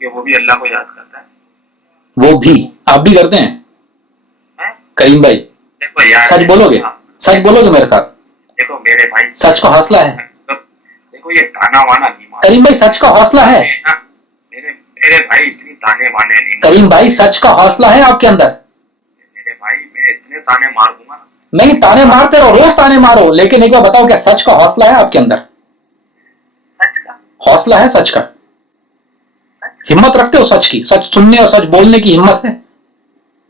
क्योंकि वो भी अल्लाह को याद करता है। वो भी आप भी करते हैं करीम भाई? देखो यार, सच बोलोगे? सच बोलोगे मेरे साथ? देखो मेरे भाई, सच का हौसला है। देखो ये ताना वाना नहीं मारना करीम भाई, सच का हौसला है। मेरे मेरे भाई, इतनी ताने वाने नहीं। करीम भाई, सच का हौसला है आपके अंदर। मेरे भाई, मैं इतने ताने मार दूंगा ना। नहीं, ताने मारते रहो, रोज ताने मारो, लेकिन एक बार बताओ, क्या सच का हौसला है आपके अंदर? सच का हौसला है, सच का। हिम्मत रखते हो सच की, सच सुनने और सच बोलने की हिम्मत है?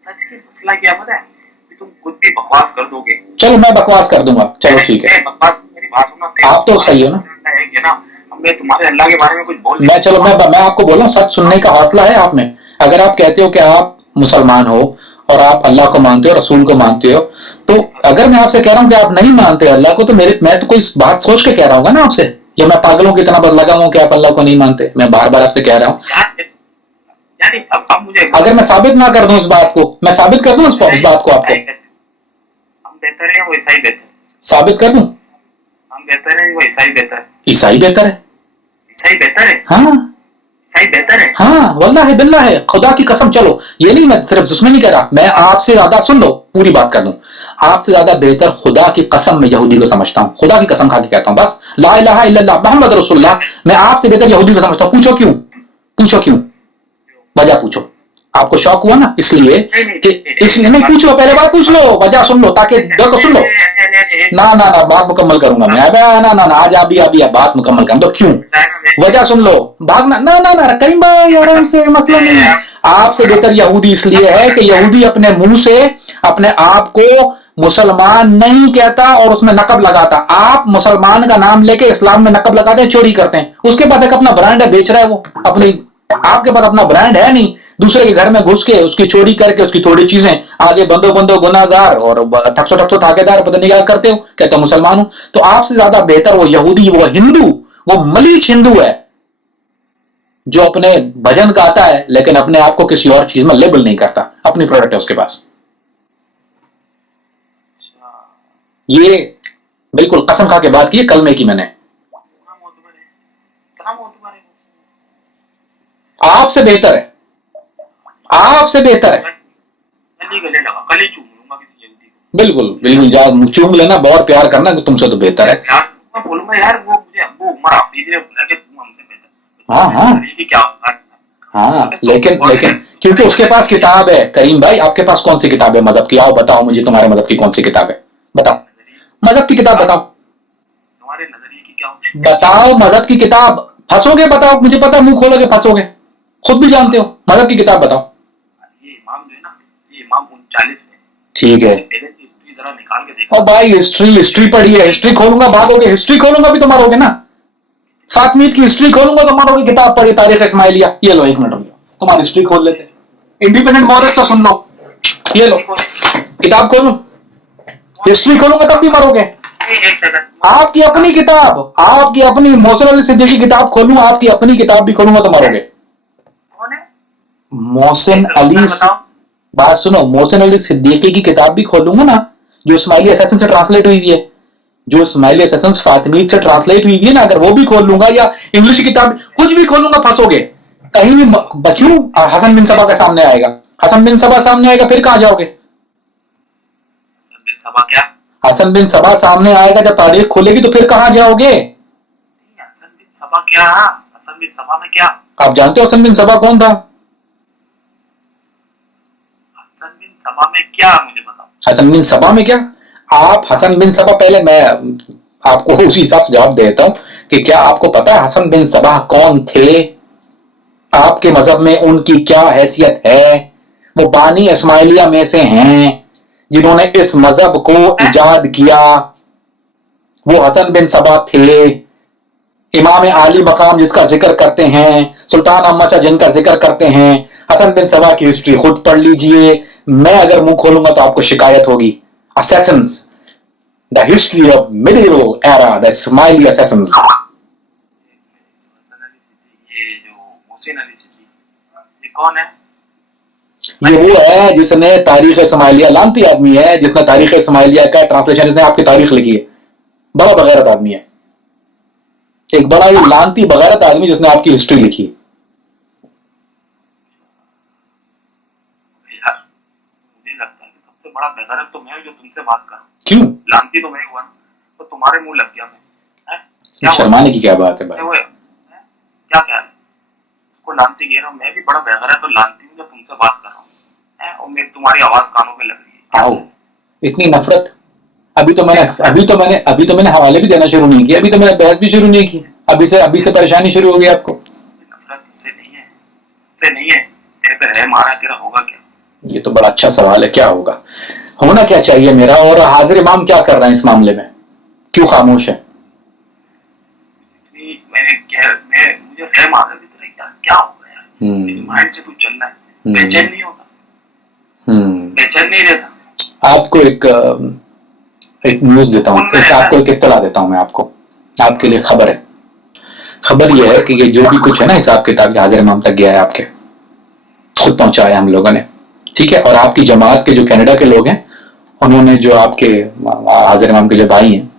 सच की मसला क्या पता है कि तुम खुद भी बकवास कर दोगे। चलो मैं बकवास कर दूंगा, चलो ठीक है। बकवास, मेरी बात सुनो। आप तो सही हो ना? है ना, मैं तुम्हारे अल्लाह के बारे में कुछ बोल मैं चलो मैं आपको बोल रहा हूँ, सच सुनने का हौसला है आप में। अगर आप कहते हो कि आप मुसलमान हो और आप अल्लाह को मानते हो, रसूल को मानते हो, तो अगर मैं आपसे कह रहा हूँ कि आप नहीं मानते अल्लाह को, तो मैं तो कोई बात सोच के कह रहा हूँ ना आपसे, या मैं पागलों की तरह लगा हूँ कि आप अल्लाह को नहीं मानते? मैं बार बार आपसे कह रहा हूँ। अब मुझे अगर मैं साबित ना कर दूं इस बात को, मैं साबित कर दूं इस बात को आपको? हम बेहतर है, वो ईसाई बेहतर? साबित कर दूं? हम बेहतर है, वो ईसाई बेहतर है? ईसाई बेहतर है। ईसाई बेहतर है? हाँ, ईसाई बेहतर है। हाँ, वल्लाह है, बिल्लाह है, खुदा की कसम। चलो ये नहीं, मैं सिर्फ उसमें नहीं कह रहा, मैं आपसे ज्यादा, सुन लो पूरी बात कर दूं, आपसे ज्यादा बेहतर खुदा की कसम मैं यहूदी को समझता हूं। खुदा की कसम खा के कहता हूं, बस ला इलाहा इल्लल्लाह मोहम्मद रसूलुल्लाह, मैं आपसे बेहतर यहूदी को समझता हूं। पूछो क्यों? पूछो क्यों? वजह पूछो। आपको शौक हुआ ना इसलिए कि इसलिए नहीं, पूछ लो, पहले बात पूछ लो, वजह सुन लो, ताकि देखो, सुन लो ना ना ना, बात मुकम्मल करूंगा मैं। अबे ना ना ना, आज अभी बात मुकम्मल कर दो। क्यों? वजह सुन लो, भागना ना ना ना, करीम भाई आराम से, मसला नहीं है। आपसे बेहतर यहूदी इसलिए है कि यहूदी अपने मुंह से अपने आप को मुसलमान नहीं कहता और उसमें नकब लगाता। आप मुसलमान का नाम लेके इस्लाम में नकब लगाते हैं, चोरी करते हैं। उसके पास एक अपना ब्रांड है, बेच रहा है वो अपनी। आपके पास अपना ब्रांड है नहीं, दूसरे के घर में घुस के उसकी चोरी करके उसकी थोड़ी चीजें आगे बंदो बंदो गुनाहगार और ठक्सो ठक्सो ठाकेदार पता नहीं क्या करते हो, कहते हो मुसलमान हो। तो आपसे ज्यादा बेहतर वो यहूदी, वो हिंदू, वो मलीच हिंदू है जो अपने भजन गाता है लेकिन अपने आप को किसी और चीज में लेबल नहीं करता, अपनी प्रोडक्ट है उसके पास। ये बिल्कुल कसम खा के बात की, कलमे की मैंने। आपसे बेहतर है, आपसे बेहतर है। बिल्कुल बिल्कुल, जाओ चूम लेना, बहुत प्यार करना, तुमसे तो बेहतर है। बोलूंगा यार, वो मुझे अब्बू उमर आफरीदी ने बोला कि तुम हमसे बेहतर। हाँ हाँ क्या होगा? हाँ, लेकिन क्योंकि उसके पास किताब है। करीम भाई, आपके पास कौन सी किताब है मजहब की? आओ बताओ मुझे, तुम्हारे मजहब की कौन सी किताब है? बताओ मजहब की किताब, बताओ। तुम्हारे नजरिए की क्या होगी? बताओ मजहब की किताब। फंसोगे, बताओ, मुझे पता, मुंह खोलोगे फंसोगे, खुद भी जानते हो। मजहब की किताब बताओ। ये इमाम जो है ना, ये इमाम 39 में, ठीक है। पहले की हिस्ट्री जरा निकाल के देखो। ओ भाई, हिस्ट्री पढ़ी है, हिस्ट्री खोलूंगा भागोगे, हिस्ट्री खोलूंगा भी तो मारोगे ना। फातमीद की हिस्ट्री खोलूंगा तो मारोगे। किताब पढ़ी, तारीख इस्माइलिया, ये लो, एक मिनट रुको, तुम्हारी हिस्ट्री खोल लेते। इंडिपेंडेंट मॉरिस से सुन लो, ये लो किताब खोलूं, हिस्ट्री खोलूंगा तब भी मरोगे। आपकी अपनी किताब, आपकी अपनी मोहसिन अली सिद्दीकी की किताब खोलूं, आपकी अपनी किताब भी खोलूंगा तो मरोगे। मोहसिन अली, बात सुनो, मोहसिन अली सिद्दीकी की किताब भी खोलूंगा ना, जो इस्माइली असैसिन से ट्रांसलेट हुई है, जो इस्माइली असैसिन फातिमीद से ट्रांसलेट हुई है ना, अगर वो भी खोल लूंगा, या इंग्लिश की किताब, कुछ भी खोलूंगा फंसोगे कहीं भी। बच्चों, हसन बिन सबा के सामने आएगा, हसन बिन सबा सामने आएगा, फिर कहां जाओगे? हसन बिन सबा सामने आएगा, जब तारीख खोलेगी तो फिर कहां जाओगे? हसन बिन सबा क्या? हसन बिन सबा में क्या? आप जानते हो हसन बिन सबा कौन था? हसन बिन सबा में क्या, मुझे बताओ। हसन बिन सबा में क्या? आप हसन बिन सबा, पहले मैं आपको उसी हिसाब से जवाब देता हूं कि क्या आपको पता है हसन बिन सबा कौन थे? आपके मजहब में उनकी क्या हैसियत है? वो बानी इस्माइलिया में से हैं जिन्होंने इस मजहब को इजाद किया। वो हसन बिन सबा थे, इमाम आली मकाम जिसका जिक्र करते हैं, सुल्तान अहमद शाह जिनका जिक्र करते हैं। हसन बिन सबा की हिस्ट्री खुद पढ़ लीजिए, मैं अगर मुंह खोलूंगा तो आपको शिकायत होगी। Assassin's, the history of medieval era, the Ismaili Assassin's. ये जो मोहसिन अली सिद्दीकी, ये कौन है? ये वो है जिसने तारीख इस्माइलिया, लानती आदमी है जिसने तारीख इस्माइलिया का ट्रांसलेशन, जिसने आपकी तारीख लिखी है। बड़ा बगैरत आदमी है, एक बड़ा ही लानती बगैरत आदमी जिसने आपकी हिस्ट्री लिखी है। बेगैरत तो मैं जो तुमसे बात कर रहा हूँ, क्यों? लानती तो मैं हुआ ना, तो तुम्हारे मुंह लग गया मैं, ये शर्माने की क्या बात है भाई? क्या क्या है उसको लानती कह रहा हूँ, मैं भी बड़ा बेगैरत और लानती हूँ जब तुमसे बात कर रहा हूँ, और मेरी तुम्हारी आवाज कानों में लग रही है। आओ, इतनी नफरत? अभी तो मैंने हवाले भी देना शुरू नहीं किया, अभी तो मैंने बहस भी शुरू नहीं की, अभी से परेशानी शुरू हो गई आपको? नफरत से नहीं है, तेरे पे रहम आ रहा है, तेरा होगा क्या? ये तो बड़ा अच्छा सवाल है, क्या होगा? होना क्या चाहिए मेरा? और हाजिर इमाम क्या कर रहे हैं इस मामले में, क्यों खामोश है? मुझे रहम आ रहा है, क्या होगा यार? इस माइंड से कुछ चलना है, बेचैन नहीं होता, बेचैन नहीं रहता। आपको एक न्यूज देता हूँ, आपको एक इत्तला देता हूँ मैं आपको, आपके लिए खबर है। खबर यह है कि ये जो भी कुछ है ना हिसाब किताब हाजिर इमाम तक गया है, आपके खुद पहुंचाया हम लोगों ने, ठीक है? और आपकी जमात के जो कनाडा के लोग हैं, उन्होंने जो आपके हाजिर इमाम के जो भाई हैं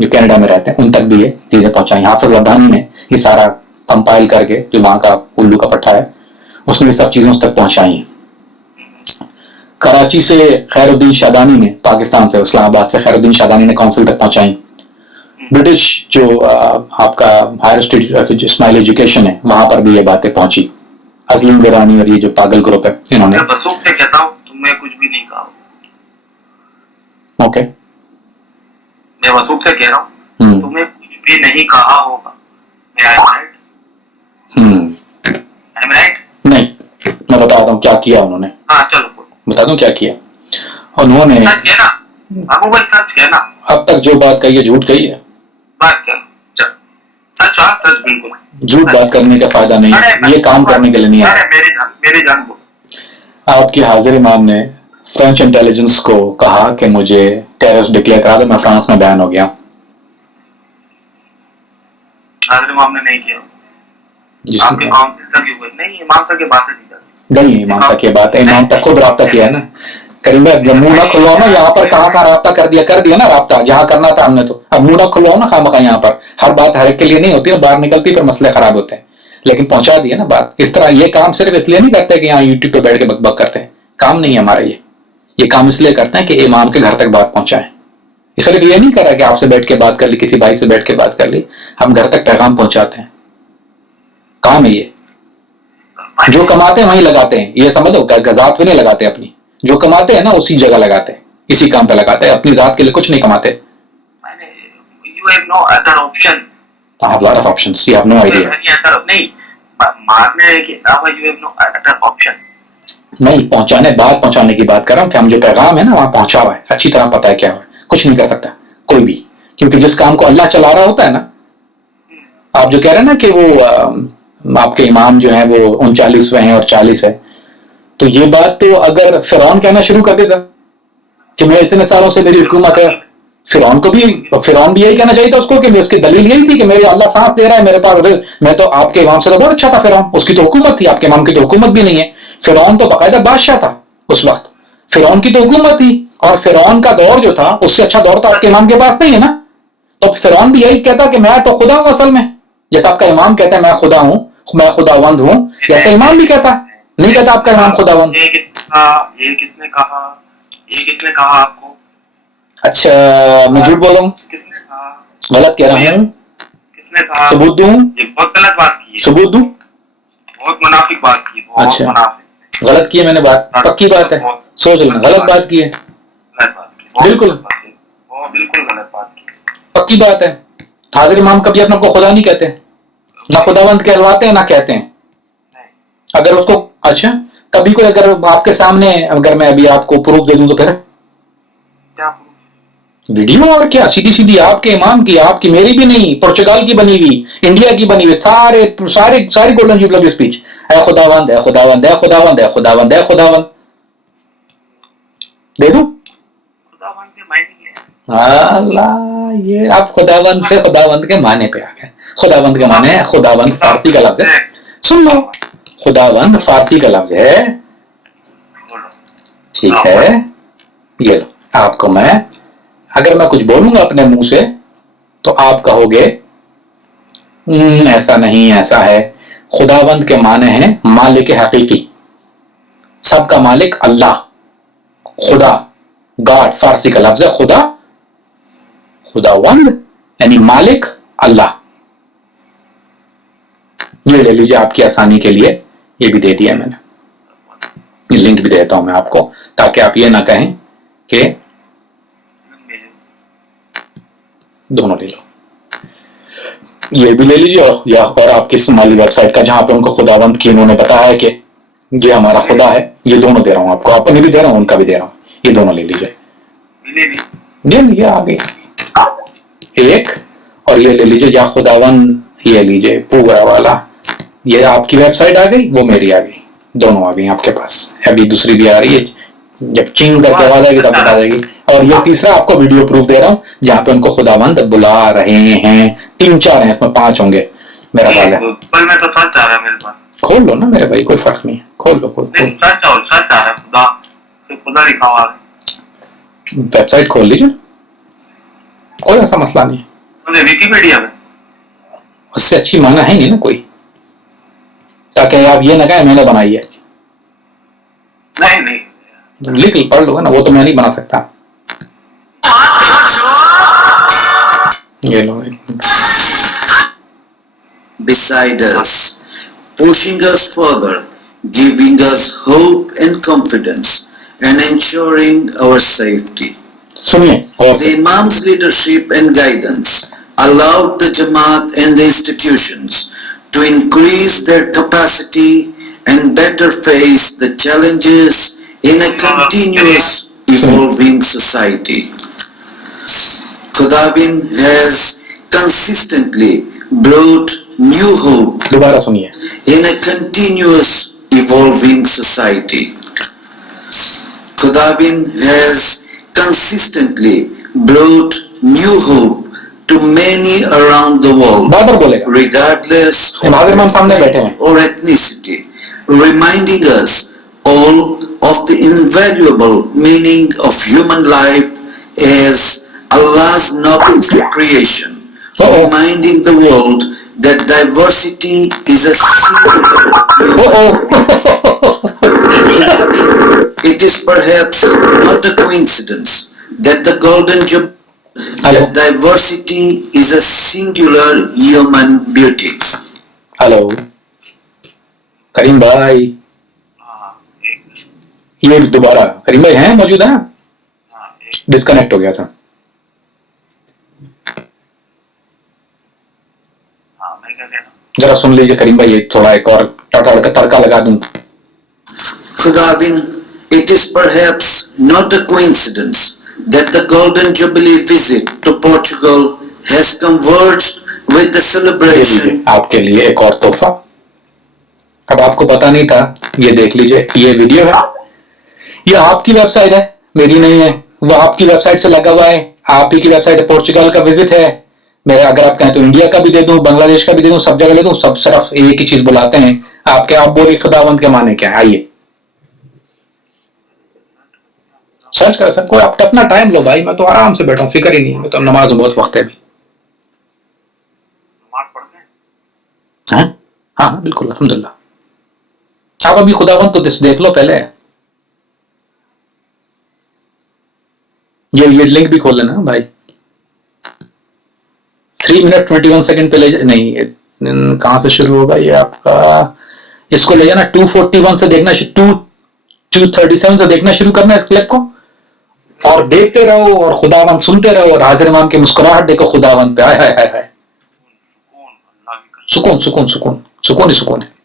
जो कनाडा में रहते हैं, उन तक भी ये चीजें पहुंचाई। हाफिज रब्बानी ने ये सारा कंपाइल करके, जो वहां का उल्लू का पट्टा है, उसने ये सब चीजें उस तक पहुंचाई हैं। कराची से खैरुद्दीन शादानी ने, पाकिस्तान से इस्लामाबाद से खैरुद्दीन शादानी ने काउंसिल तक पहुंचाई। ब्रिटिश जो आपका हायर इंस्टीट्यूट इस्माइल एजुकेशन है, वहां पर भी ये बातें पहुंची। अजलिम गिरानी और ये जो पागल ग्रुप है, इन्होंने, मैं वसूख से कहता हूँ, तुमने कुछ भी नहीं कहा। ओके, मैं वसूख से कह रहा हूँ, तुम्हें कुछ भी नहीं कहा होगा। नहीं, मैं बताता हूँ क्या किया उन्होंने। हाँ चलो बता दूं क्या किया उन्होंने? सच कहना बाबू भाई, सच कहना। अब तक जो बात कही है झूठ कही है। बात चल सच बिल्कुल। झूठ बात करने का फायदा नहीं है, ये काम करने के लिए नहीं है। मेरी जान बोल। आपके हाजिर इमाम ने फ्रेंच इंटेलिजेंस को कहा कि मुझे टेररिस्ट डिक्लेयर करा दो, मैं फ्रांस में बैन हो गया। हाजिर इमाम ने नहीं किया, आपके काउंसिल तक ही हुए नहीं, इमाम तक की बात नहीं, इमाम तक ये बात है, इमाम तक खुद राब्ता किया है ना। करीब मुंह ना खुलवाओ ना, यहाँ पर कहाँ राब्ता कर दिया ना राब्ता, जहां करना था हमने तो। अब मुंह ना खुलवाओ ना खामखा, यहाँ पर हर बात हर एक के लिए नहीं होती ना, बाहर निकलती फिर मसले खराब होते हैं। लेकिन पहुंचा दिया ना बात। इस तरह ये काम सिर्फ इसलिए नहीं करते कि यहाँ यूट्यूब पे बैठ के बकबक करते हैं, काम नहीं है हमारा ये काम इसलिए करते हैं कि इमाम के घर तक बात पहुंचाए। सिर्फ ये नहीं करा कि आपसे बैठ के बात कर ली, किसी भाई से बैठ के बात कर ली, हम घर तक पैगाम पहुंचाते हैं, काम है ये। जो कमाते हैं वहीं लगाते हैं, ये समझो, गजात पे नहीं लगाते अपनी, जो कमाते हैं ना उसी जगह लगाते हैं, इसी काम पे लगाते हैं, अपनी जात के लिए कुछ नहीं कमाते। You have no other option. I have lot of options. You have no idea. नहीं, मारने के अलावा you have no other option. नहीं, बात पहुंचाने की बात कर रहा हूँ कि हम जो पैगाम है ना वहां पहुंचा हुआ है, अच्छी तरह पता है क्या है, कुछ नहीं कर सकता कोई भी, क्योंकि जिस काम को अल्लाह चला रहा होता है ना, आप जो कह रहे हैं ना कि वो आपके इमाम जो हैं वो 39वें हैं और 40 है, तो ये बात तो अगर फिरौन कहना शुरू कर देता कि मैं इतने सालों से मेरी हुकूमत है, फिरौन भी यही कहना चाहिए था उसको, कि उसकी दलील यही थी कि मेरे अल्लाह सांस दे रहा है मेरे पास, मैं तो आपके इमाम से तो बहुत अच्छा था फिरौन, उसकी तो हुकूमत थी, आपके इमाम की तो हुकूमत भी नहीं है। फिरौन तो बाकायदा बादशाह था उस वक्त, फिरौन की तो हुकूमत थी, और फिरौन का दौर जो था उससे अच्छा दौर तो आपके इमाम के पास नहीं है ना। तो फिरौन भी यही कहता कि मैं तो खुदा हूं असल में, जैसा आपका इमाम कहता है मैं खुदा हूं, मैं खुदावंद हूं, जैसे इमाम भी कहता, नहीं कहता आपका इमाम खुदावंद। ये किसने कहा आपको? अच्छा, मैं झूठ बोल रहा हूं? किसने कहा? गलत कह रहा हूं? किसने कहा? सबूत दूं? बहुत गलत बात की है। सबूत दूं? बहुत मुनाफिक बात की, बहुत अच्छा, मुनाफिक। गलत की है मैंने बात, पक्की बात है, सोच लेना, गलत बात की है, बिल्कुल गलत बात की, पक्की बात है। हाजिर इमाम कभी अपने को खुदा नहीं कहते, ना खुदावंद कहलवाते हैं ना कहते हैं। अगर उसको, अच्छा, कभी कोई अगर आपके सामने, अगर मैं अभी आपको प्रूफ दे दूं तो फिर क्या वीडियो, और क्या, सीधी सीधी आपके इमाम की, आपकी, मेरी भी नहीं, पुर्तगाल की बनी हुई, इंडिया की बनी हुई, सारी गोल्डन जुबली स्पीच, है खुदावंद है खुदावंद है खुदावंद है खुदावंद है खुदावंद, दे दूं? खुदावंद के मायने अल्लाह, ये आप खुदावंद से खुदावंद के माने पे आ गए। खुदावंद के माने, खुदावंद फारसी का लफ्ज है, सुन लो, खुदावंद फारसी का लफ्ज है, ठीक है? ये लो, आपको मैं, अगर मैं कुछ बोलूंगा अपने मुंह से तो आप कहोगे ऐसा नहीं, ऐसा है। खुदावंद के माने हैं मालिक हकीकी, सबका मालिक अल्लाह, खुदा, गॉड फारसी का लफ्ज है, खुदा, खुदावंद यानी मालिक, अल्लाह। ये ले लीजिए आपकी आसानी के लिए, ये भी दे दिया मैंने, ये लिंक भी देता हूं मैं आपको, ताकि आप ये ना कहें कि दोनों ले लो। ये भी ले लीजिए और आपकी सोमाली वेबसाइट का, जहां पे उनको खुदावंद की उन्होंने बताया है कि ये हमारा खुदा है, ये दोनों दे रहा हूं आपको, अपने भी दे रहा हूं, उनका भी दे रहा हूं, ये दोनों ले लीजिए। ले लीजिए, आ गई एक, और ये ले लीजिए या खुदावंद, ये लीजिए पूरा वाला, ये आपकी वेबसाइट आ गई, वो मेरी आ गई, दोनों आ गई आपके पास। अभी दूसरी भी आ रही है, जब चिंग करके आवाज आएगी तब बता देगी। और ये तीसरा आपको वीडियो प्रूफ दे रहा हूं, जहां पे उनको खुदावंद बुला रहे हैं, 3-4 हैं, इसमें 5 होंगे मेरा ख्याल है। पर मैं तो सर्च आ रहा है मेरे पास, खोल लो ना मेरे भाई, कोई फर्क नहीं है, खोल लो, खोल लो। सर्च आ रहा है, खुदा, तो खुदा लिखा हुआ है, वेबसाइट खोल लीजिए, कोई ऐसा मसला नहीं है। मुझे विकिपीडिया में उससे अच्छी माना है नहीं ना कोई, ताकि आप ये ना कहें मैंने बनाई है। नहीं लिख पढ़ लो ना, वो तो मैं नहीं बना सकता। ये लो, beside us, pushing us further, giving us hope and confidence, and ensuring our safety. सुनिए और The Imam's leadership and guidance allowed the Jamaat and the institutions to increase their capacity and better face the challenges in a continuous evolving society. Khudawin has consistently brought new hope दोबारा सुनिए, in a continuous evolving society. Khudawin has consistently brought new hope to many around the world, बार बार बोलेगा, regardless इमाम इमाम सामने बैठे of हैं। or ethnicity, reminding us all of the invaluable meaning of human life as Allah's noblest creation, reminding the world that diversity is a It is perhaps not a coincidence that the Golden Jubilee, that diversity is a singular human beauty. Hello Karim भाई, ये दोबारा करीम भाई हैं, मौजूद हैं? Disconnect हो गया था। जरा सुन लीजिए करीम भाई, ये थोड़ा एक और तड़का लगा दूं। Khudawin, it is perhaps not a coincidence that the Golden Jubilee visit to Portugal has converged with the celebration. आपके लिए एक और तोहफा, अब आपको पता नहीं था, ये देख लीजिए, ये वीडियो है, ये आपकी वेबसाइट है, मेरी नहीं है, वो आपकी वेबसाइट से लगा हुआ है, आप ही की वेबसाइट है, पोर्चुगल का विजिट है मेरा। अगर आप कहें तो इंडिया का भी दे दूं, बांग्लादेश का भी दे दूं, सब जगह ले दूं, सब सिर्फ एक ही चीज बुलाते हैं आपके। आप बोलिए खुदावंद के माने क्या है, आइए सर्च कर सकते हो, आप अपना टाइम लो भाई, मैं तो आराम से बैठा हूं, फिक्र ही नहीं है, मैं तो नमाज में बहुत वक्त है अभी। हाँ बिल्कुल, अल्हम्दुलिल्लाह। आप अभी खुदावंद तो देख लो पहले, ये लिंक भी खोल लेना भाई। 3 मिनट 21 सेकंड पे ले नहीं, कहां से शुरू होगा ये आपका, इसको ले जाना 241 से देखना, 237 से देखना शुरू करना इस क्लिप को, और देखते रहो और खुदावंद सुनते रहो, और हाजिर इमाम की मुस्कुराहट देखो खुदावंद पे, हाय हाय हाय हाय, सुकून सुकून सुकून सुकून ही सुकून है।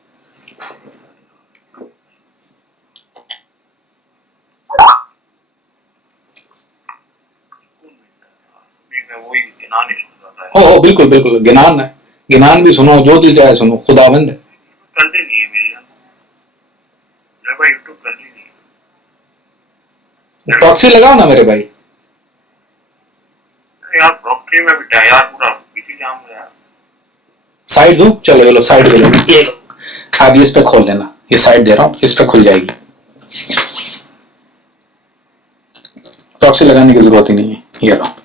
ओ बिल्कुल बिल्कुल, गिनान है, गिनान भी सुनो, जो दिल चाहे सुनो, खुदावंद है। प्रॉक्सी लगाओ ना मेरे भाई। यार प्रॉक्सी में भी यार पूरा बिजी जाम हो यार। साइड दूं, चलो साइड दे लो, एक आप ये इस पे खोल देना, ये साइड दे रहा हूं, इस पे खुल जाएगी। प्रॉक्सी लगाने की जरूरत ही नहीं है, ये लो।